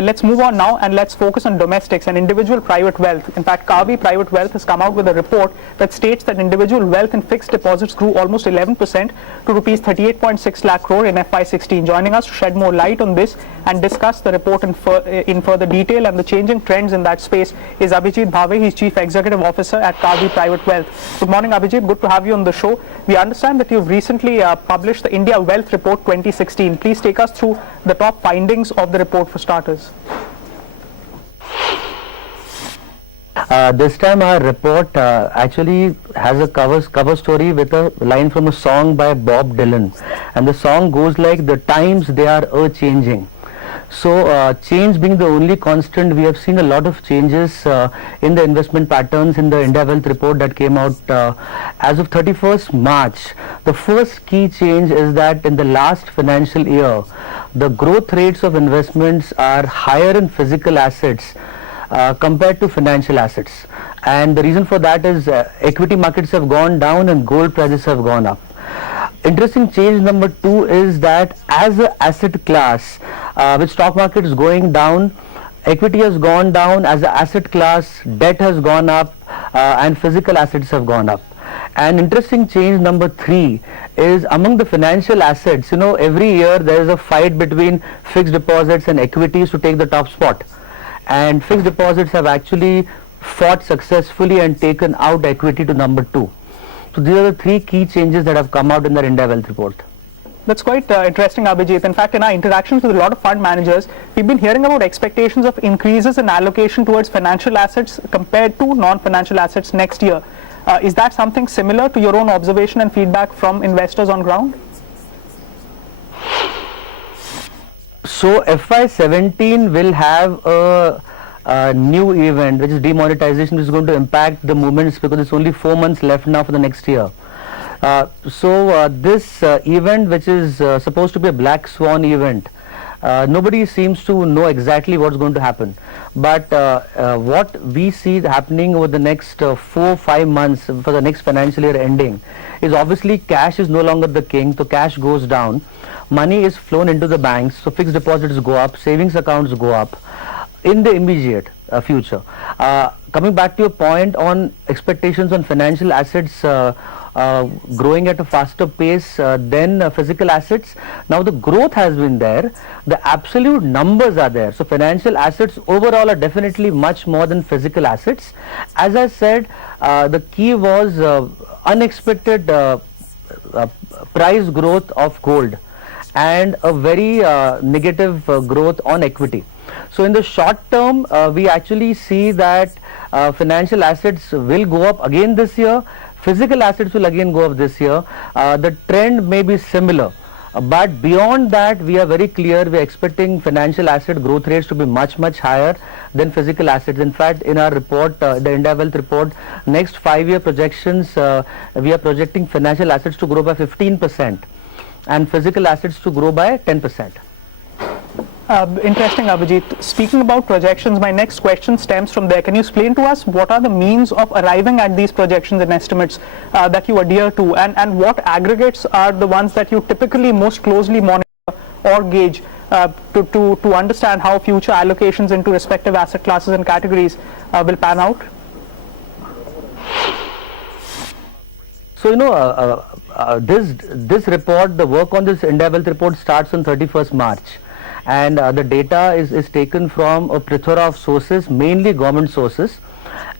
Let's move on now and let's focus on domestics and individual private wealth. In fact, Kavi Private Wealth has come out with a report that states that individual wealth in fixed deposits grew almost 11% to rupees 38.6 lakh crore in FY16. Joining us to shed more light on this and discuss the report in further detail and the changing trends in that space is Abhijit Bhave. He's Chief Executive Officer at Kavi Private Wealth. Good morning, Abhijit. Good to have you on the show. We understand that you've recently published the India Wealth Report 2016. Please take us through the top findings of the report for starters. This time our report actually has a cover story with a line from a song by Bob Dylan, and the song goes like, "The times they are a-changing." So change being the only constant, we have seen a lot of changes in the investment patterns in the India Wealth Report that came out as of 31st March. The first key change is that in the last financial year, the growth rates of investments are higher in physical assets compared to financial assets. And the reason for that is equity markets have gone down and gold prices have gone up. Interesting change number 2 is that as an asset class, with stock markets going down, equity has gone down as an asset class, debt has gone up, and physical assets have gone up. And interesting change number 3 is among the financial assets, every year there is a fight between fixed deposits and equities to take the top spot. And fixed deposits have actually fought successfully and taken out equity to number 2. So these are the 3 key changes that have come out in the India Wealth Report. That's quite interesting, Abhijit. In fact, in our interactions with a lot of fund managers, we've been hearing about expectations of increases in allocation towards financial assets compared to non-financial assets next year. Is that something similar to your own observation and feedback from investors on ground? So FY17 will have a new event, which is demonetization, which is going to impact the movements because it's only 4 months left now for the next year. This event, which is supposed to be a black swan event, nobody seems to know exactly what's going to happen. But what we see happening over the next 4-5 months for the next financial year ending is obviously cash is no longer the king, so cash goes down. Money is flown into the banks, so fixed deposits go up, savings accounts go up in the immediate future. Coming back to your point on expectations on financial assets growing at a faster pace than physical assets. Now the growth has been there, the absolute numbers are there. So financial assets overall are definitely much more than physical assets. As I said, the key was unexpected price growth of gold and a very negative growth on equity. So in the short term, we actually see that financial assets will go up again this year. Physical assets will again go up this year. The trend may be similar. But beyond that, we are very clear, we are expecting financial asset growth rates to be much higher than physical assets. In fact, in our report, the India Wealth Report, next 5-year projections, we are projecting financial assets to grow by 15% and physical assets to grow by 10%. Interesting, Abhijit. Speaking about projections, my next question stems from there. Can you explain to us what are the means of arriving at these projections and estimates that you adhere to, and what aggregates are the ones that you typically most closely monitor or gauge to understand how future allocations into respective asset classes and categories will pan out? So this report, the work on this India Wealth Report starts on 31st March. And the data is taken from a plethora of sources, mainly government sources.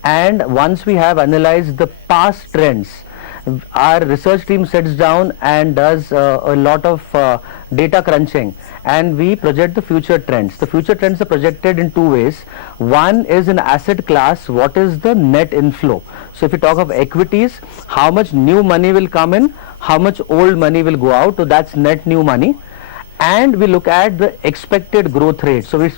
And once we have analyzed the past trends, our research team sits down and does a lot of data crunching, and we project the future trends. The future trends are projected in 2 ways. One is in asset class, what is the net inflow? So if you talk of equities, how much new money will come in, how much old money will go out, so that's net new money. And we look at the expected growth rate. So we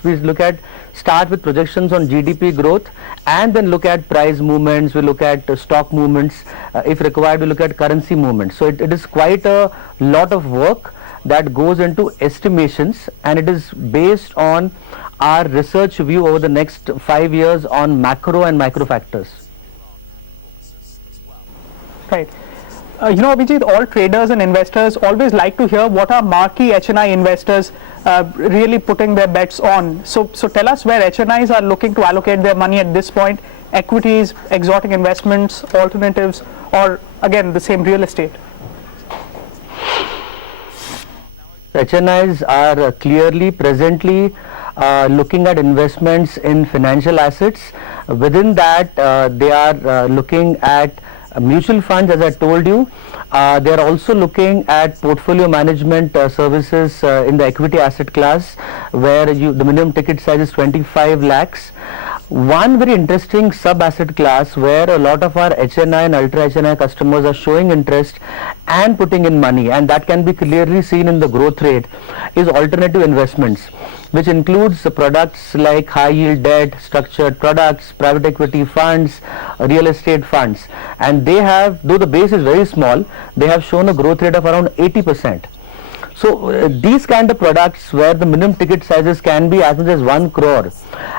start with projections on GDP growth, and then look at price movements, we look at stock movements, if required we look at currency movements. So it is quite a lot of work that goes into estimations, and it is based on our research view over the next 5 years on macro and micro factors. Right. Abhijit, all traders and investors always like to hear what are marquee HNI investors really putting their bets on. So tell us where HNIs are looking to allocate their money at this point: equities, exotic investments, alternatives, or again the same real estate. HNIs are clearly presently looking at investments in financial assets. Within that, they are looking at mutual funds, as I told you. They are also looking at portfolio management services in the equity asset class, where the minimum ticket size is 25 lakhs. One very interesting sub-asset class where a lot of our HNI and ultra HNI customers are showing interest and putting in money, and that can be clearly seen in the growth rate, is alternative investments, which includes products like high yield debt, structured products, private equity funds, real estate funds. And they have, though the base is very small, they have shown a growth rate of around 80%. So these kind of products where the minimum ticket sizes can be as much as 1 crore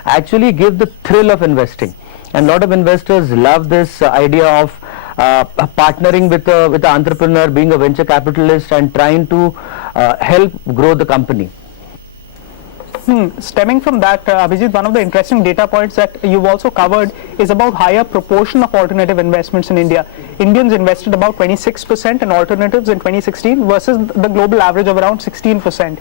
actually give the thrill of investing. And a lot of investors love this idea of partnering with an entrepreneur, being a venture capitalist and trying to help grow the company. Stemming from that, Abhijit, one of the interesting data points that you've also covered is about higher proportion of alternative investments in India. Indians invested about 26% in alternatives in 2016 versus the global average of around 16%.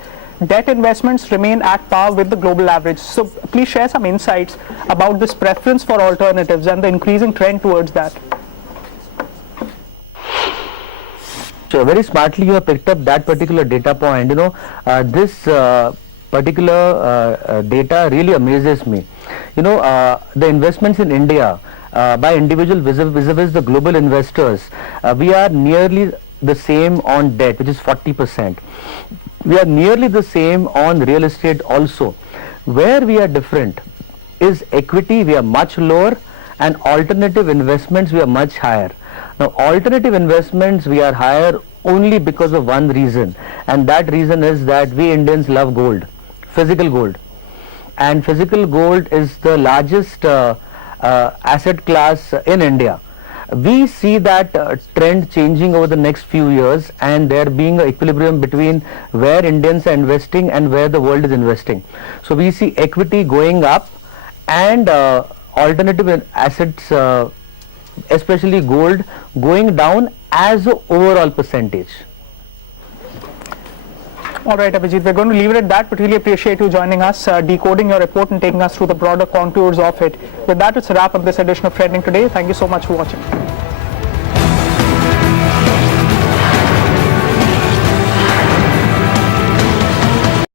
Debt investments remain at par with the global average. So please share some insights about this preference for alternatives and the increasing trend towards that. So very smartly you have picked up that particular data point. This particular data really amazes me. The investments in India by individual vis-a-vis the global investors, we are nearly the same on debt, which is 40%. We are nearly the same on real estate also. Where we are different is equity, we are much lower, and alternative investments, we are much higher. Now, alternative investments, we are higher only because of one reason, and that reason is that we Indians love gold. Physical gold, and physical gold is the largest asset class in India. We see that trend changing over the next few years, and there being an equilibrium between where Indians are investing and where the world is investing. So we see equity going up and alternative assets, especially gold, going down as an overall percentage. All right, Abhijit, we're going to leave it at that, but really appreciate you joining us, decoding your report and taking us through the broader contours of it. With that, it's a wrap of this edition of Trending Today. Thank you so much for watching.